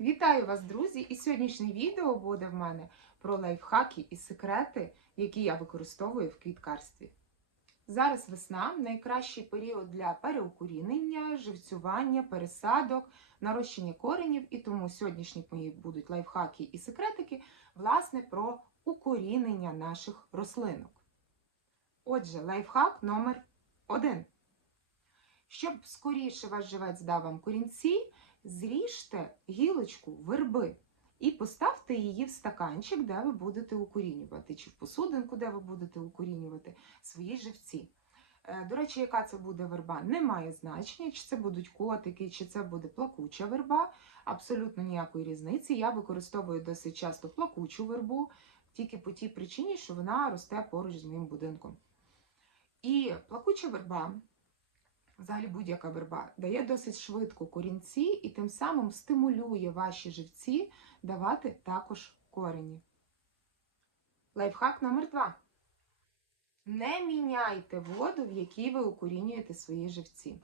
Вітаю вас, друзі! І сьогоднішнє відео буде в мене про лайфхаки і секрети, які я використовую в квіткарстві. Зараз весна найкращий період для переукорінення, живцювання, пересадок, нарощення коренів, і тому сьогоднішні мої будуть лайфхаки і секретики, власне, про укорінення наших рослинок. Отже, лайфхак номер один. Щоб скоріше ваш живець дав вам корінці, зріжте гілочку верби і поставте її в стаканчик, де ви будете укорінювати, чи в посудинку, де ви будете укорінювати свої живці. Е, До речі, яка це буде верба, не має значення, чи це будуть котики, чи це буде плакуча верба. Абсолютно ніякої різниці. Я використовую досить часто плакучу вербу, тільки по тій причині, що вона росте поруч з моїм будинком. І плакуча верба взагалі будь-яка верба, дає досить швидко корінці і тим самим стимулює ваші живці давати також корені. Лайфхак номер два. Не міняйте воду, в якій ви укорінюєте свої живці.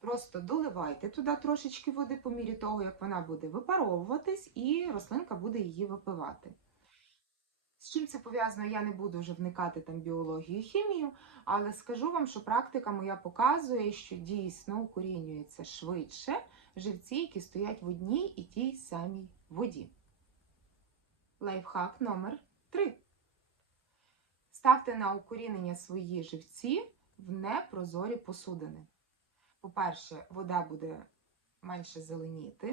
Просто доливайте туди трошечки води по мірі того, як вона буде випаровуватись, і рослинка буде її випивати. З чим це пов'язано, я не буду вже вникати там біологію хімію, але скажу вам, що практика моя показує, що дійсно укорінюються швидше живці, які стоять в одній і тій самій воді. Лайфхак номер 3. Ставте на укорінення свої живці в непрозорі посудини. По-перше, вода буде менше зеленіти.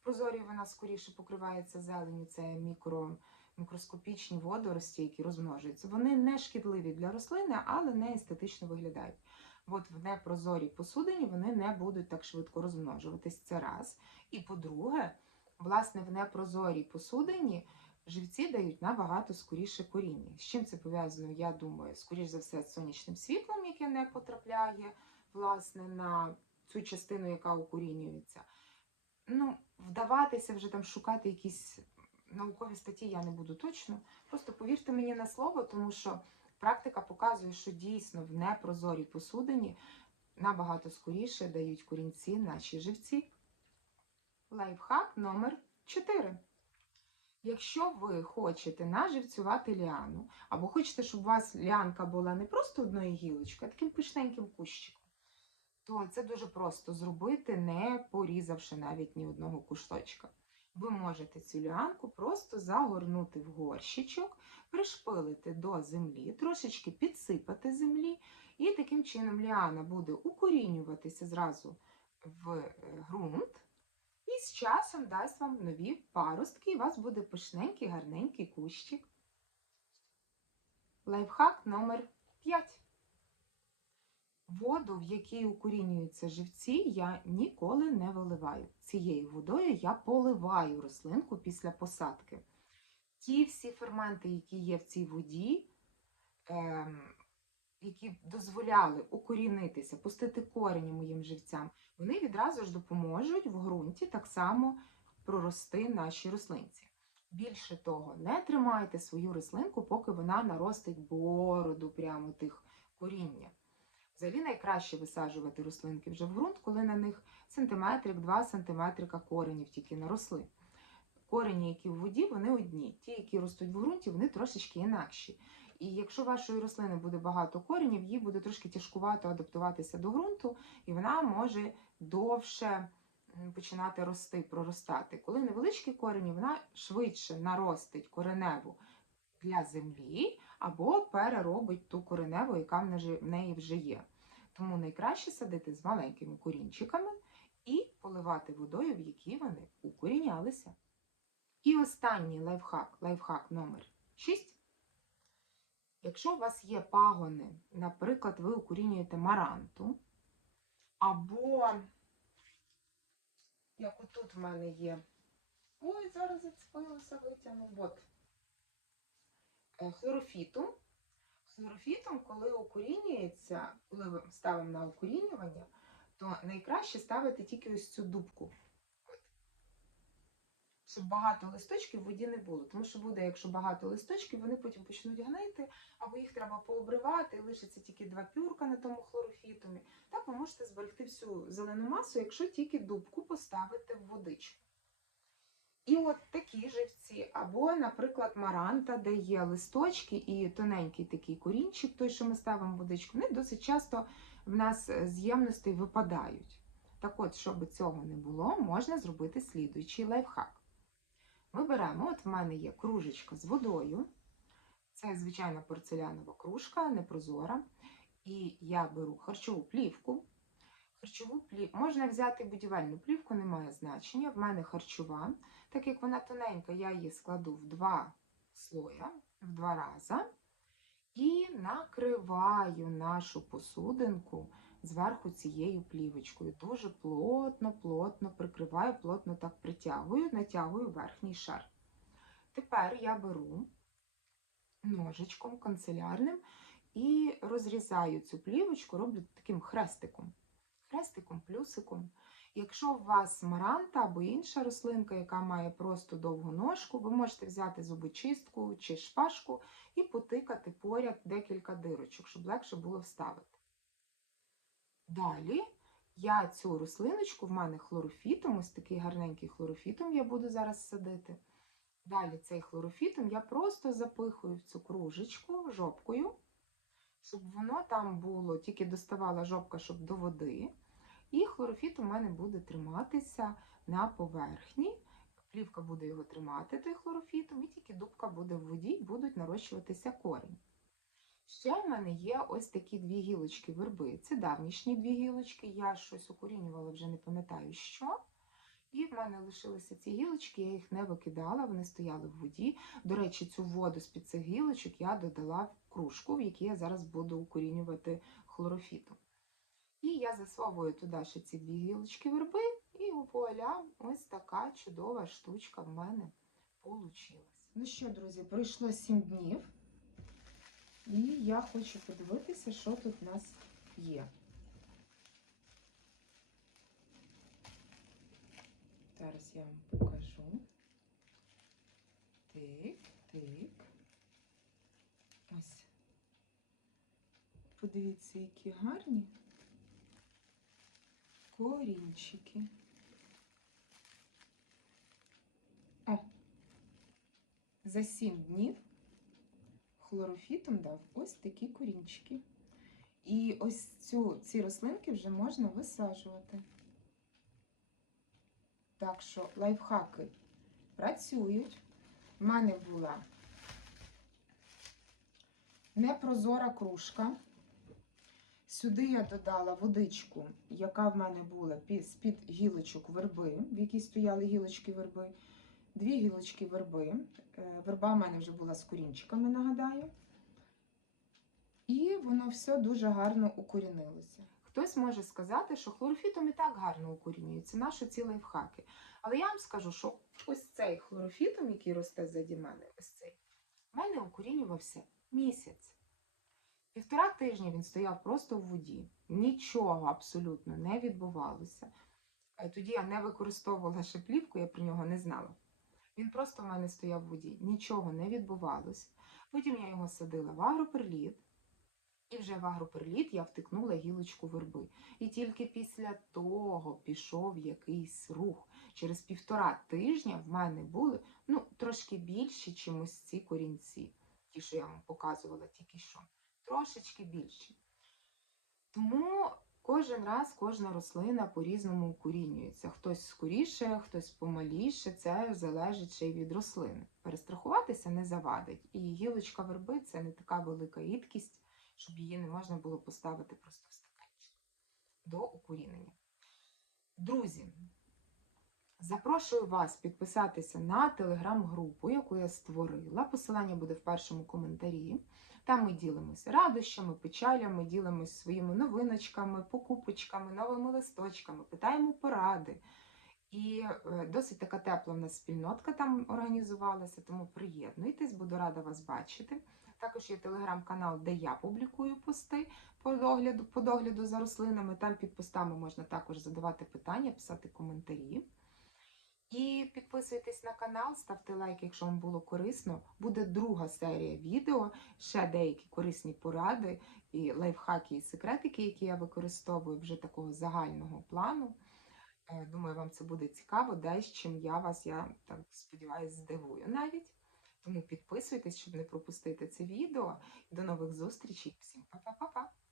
В прозорі вона скоріше покривається зеленю, це мікро мікроскопічні водорості, які розмножуються. Вони не шкідливі для рослини, але не естетично виглядають. От в непрозорій посудині вони не будуть так швидко розмножуватись. Це раз. І по-друге, власне, в непрозорій посудині живці дають набагато скоріше коріння. З чим це пов'язано, я думаю, скоріш за все, з сонячним світлом, яке не потрапляє власне, на цю частину, яка укорінюється. Ну, вдаватися вже там шукати якісь наукові статті я не буду точно. Просто повірте мені на слово, тому що практика показує, що дійсно в непрозорій посудині набагато скоріше дають корінці наші живці. Лайфхак номер 4. Якщо ви хочете наживцювати ліану, або хочете, щоб у вас ліанка була не просто одною гілочкою, а таким пишненьким кущиком, то це дуже просто зробити, не порізавши навіть ні одного кушточка ви можете цю ліанку просто загорнути в горщичок, пришпилити до землі, трошечки підсипати землі, і таким чином ліана буде укорінюватися зразу в е, ґрунт, і з часом дасть вам нові паростки, і у вас буде пишненький, гарненький кущик. Лайфхак номер 5. Воду, в якій укорінюються живці, я ніколи не виливаю. Цією водою я поливаю рослинку після посадки. Ті всі ферменти, які є в цій воді, ем, які дозволяли укорінитися, пустити корені моїм живцям, вони відразу ж допоможуть в ґрунті так само прорости нашій рослинці. Більше того, не тримайте свою рослинку, поки вона наростить бороду прямо тих коріння. Взагалі найкраще висаджувати рослинки вже в ґрунт, коли на них сантиметрик, 2 сантиметрика коренів тільки наросли. Корені, які в воді, вони одні. Ті, які ростуть в ґрунті, вони трошечки інакші. І якщо вашої рослини буде багато коренів, їй буде трошки тяжкувато адаптуватися до ґрунту, і вона може довше починати рости, проростати. Коли невеличкі корені, вона швидше наростить кореневу для землі або переробить ту кореневу, яка в неї вже є. Тому найкраще садити з маленькими корінчиками і поливати водою, в якій вони укорінялися. І останній лайфхак, лайфхак номер 6. Якщо у вас є пагони, наприклад, ви укорінюєте маранту, або, як отут в мене є, ой, зараз зацепилося, витягну, от, хлорофіту. Хлорофітом, коли укорінюється, коли ставимо на укорінювання, то найкраще ставити тільки ось цю дубку. Щоб багато листочків в воді не було. Тому що буде, якщо багато листочків, вони потім почнуть гнити, або їх треба пообривати, і лишиться тільки два пюрка на тому хлорофітумі. Так ви можете зберегти всю зелену масу, якщо тільки дубку поставити в водичку. І от такі живці, або, наприклад, маранта, де є листочки і тоненький такий корінчик, той, що ми ставимо в водичку, вони досить часто в нас з ємностей випадають. Так от, щоб цього не було, можна зробити слідуючий лайфхак. Ми беремо, от в мене є кружечка з водою. Це звичайна порцелянова кружка, непрозора. І я беру харчову плівку. Харчову плівку можна взяти будівельну плівку, не має значення. В мене харчова. Так як вона тоненька, я її складу в два слоя, в два рази. І накриваю нашу посудинку зверху цією плівочкою. Дуже плотно, плотно прикриваю, плотно так притягую, натягую верхній шар. Тепер я беру ножичком канцелярним і розрізаю цю плівочку, роблю таким хрестиком. Хрестиком, плюсиком. Якщо у вас маранта або інша рослинка, яка має просто довгу ножку, ви можете взяти зубочистку чи шпажку і потикати поряд декілька дирочок, щоб легше було вставити. Далі я цю рослиночку, в мене хлорофітом, ось такий гарненький хлорофітом я буду зараз садити. Далі цей хлорофітом я просто запихую в цю кружечку жопкою, щоб воно там було, тільки доставала жопка, щоб до води. І хлорофіт у мене буде триматися на поверхні. Плівка буде його тримати, той хлорофітом, і тільки дубка буде в воді, будуть нарощуватися корінь. Ще в мене є ось такі дві гілочки верби. Це давнішні дві гілочки. Я щось укорінювала, вже не пам'ятаю що. І в мене лишилися ці гілочки, я їх не викидала, вони стояли в воді. До речі, цю воду з-під цих гілочок я додала в кружку, в якій я зараз буду укорінювати хлорофітом. І я засовую туди ще ці дві гілочки верби, і вуаля, ось така чудова штучка в мене получилась. Ну що, друзі, пройшло 7 днів. І я хочу подивитися, що тут у нас є. Зараз я вам покажу. Тик, тик. Ось. Подивіться, які гарні корінчики. О! За 7 днів хлорофітом дав ось такі корінчики. І ось цю, ці рослинки вже можна висаджувати. Так що лайфхаки працюють. У мене була непрозора кружка. Сюди я додала водичку, яка в мене була з-під гілочок верби, в якій стояли гілочки верби. Дві гілочки верби. Е, Верба в мене вже була з корінчиками, нагадаю. І воно все дуже гарно укорінилося. Хтось може сказати, що хлорофітом і так гарно укорінюється, наші ці лайфхаки. Але я вам скажу, що ось цей хлорофітом, який росте ззаді мене, ось цей, в мене укорінювався місяць. Півтора тижня він стояв просто в воді. Нічого абсолютно не відбувалося. Е, Тоді я не використовувала ще плівку, я про нього не знала. Він просто в мене стояв в воді, нічого не відбувалося. Потім я його садила в агроперліт, і вже в агроперліт я втикнула гілочку верби. І тільки після того пішов якийсь рух. Через півтора тижня в мене були ну, трошки більші, чим ось ці корінці, ті, що я вам показувала тільки що. Трошечки більші. Тому кожен раз кожна рослина по-різному укорінюється. Хтось скоріше, хтось помаліше, це залежить ще й від рослини. Перестрахуватися не завадить. І гілочка верби це не така велика рідкість, щоб її не можна було поставити просто в стаканчик до укорінення. Друзі, запрошую вас підписатися на телеграм-групу, яку я створила. Посилання буде в першому коментарі. Там ми ділимося радощами, печалями, ділимося своїми новиночками, покупочками, новими листочками, питаємо поради. І е, досить така тепла в нас спільнотка там організувалася, тому приєднуйтесь, буду рада вас бачити. Також є телеграм-канал, де я публікую пости по догляду, по догляду за рослинами. Там під постами можна також задавати питання, писати коментарі. І підписуйтесь на канал, ставте лайк, якщо вам було корисно. Буде друга серія відео, ще деякі корисні поради, і лайфхаки, і секретики, які я використовую вже такого загального плану. Е, Думаю, вам це буде цікаво, десь чим я вас, я так сподіваюся, здивую навіть. Тому підписуйтесь, щоб не пропустити це відео. До нових зустрічей. Всім па-па-па-па!